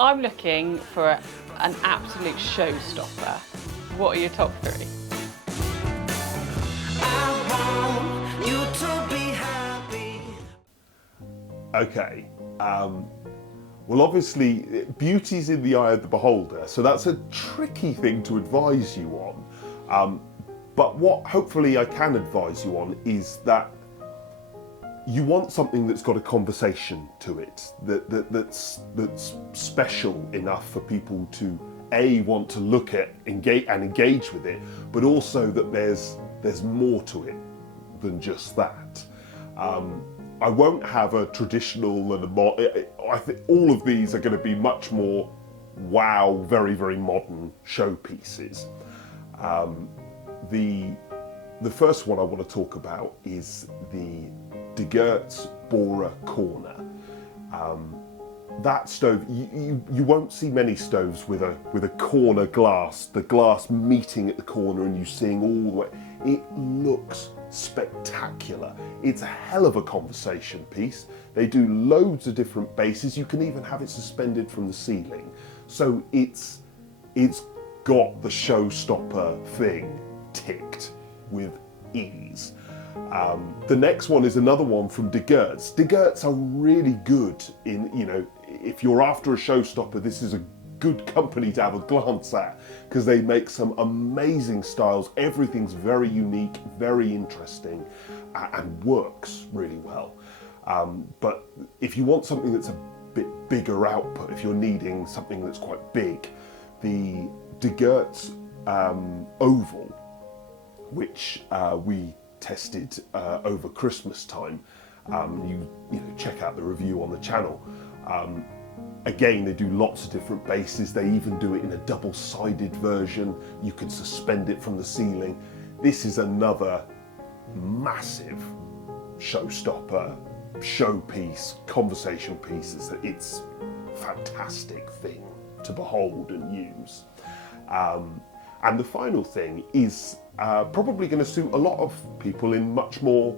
I'm looking for an absolute showstopper. What are your top three? Okay, well obviously beauty's in the eye of the beholder, so that's a tricky thing to advise you on. But what hopefully I can advise you on is that you want something that's got a conversation to it, that's special enough for people to want to look at, engage with it, but also that there's more to it than just that. I won't have a traditional and I think all of these are going to be much more wow, very, very modern showpieces. The first one I want to talk about is the De Geertz Borer Corner. That stove, you won't see many stoves with a corner glass, the glass meeting at the corner and you seeing all the way. It looks spectacular. It's a hell of a conversation piece. They do loads of different bases. You can even have it suspended from the ceiling. So it's got the showstopper thing ticked with ease. The next one is another one from De Geertz. De Geertz are really good in, if you're after a showstopper, this is a good company to have a glance at because they make some amazing styles. Everything's very unique, very interesting, and works really well. But if you want something that's a bit bigger output, if you're needing something that's quite big, the De Geertz Oval, which we tested over Christmas time, you check out the review on the channel. Again, they do lots of different bases. They even do it in a double-sided version. You can suspend it from the ceiling. This is another massive showstopper, showpiece, conversation piece. It's a fantastic thing to behold and use. And the final thing is probably going to suit a lot of people in much more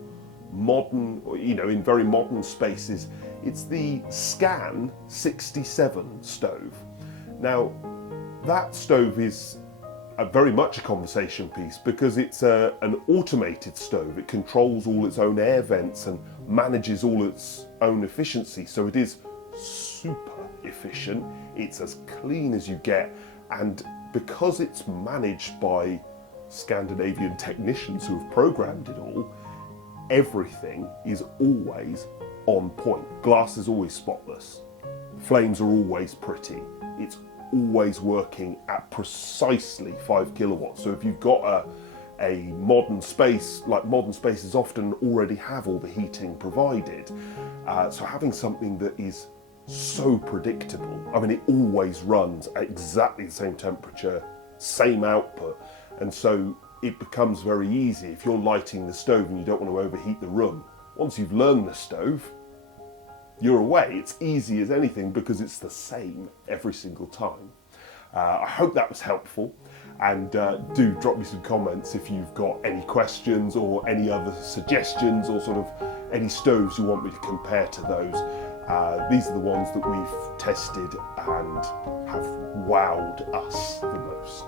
modern, in very modern spaces. It's the Scan 67 stove. Now, that stove is very much a conversation piece because it's an automated stove. It controls all its own air vents and manages all its own efficiency. So it is super efficient. It's as clean as you get. And because it's managed by Scandinavian technicians who have programmed it all, everything is always on point. Glass is always spotless. Flames are always pretty. It's always working at precisely 5 kilowatts. So if you've got a modern space, like modern spaces often already have all the heating provided, so having something that is so predictable, I mean, it always runs at exactly the same temperature, same output, and so it becomes very easy. If you're lighting the stove and you don't want to overheat the room, once you've learned the stove, you're away. It's easy as anything because it's the same every single time. I hope that was helpful, and do drop me some comments if you've got any questions or any other suggestions or sort of any stoves you want me to compare to those. These are the ones that we've tested and have wowed us the most.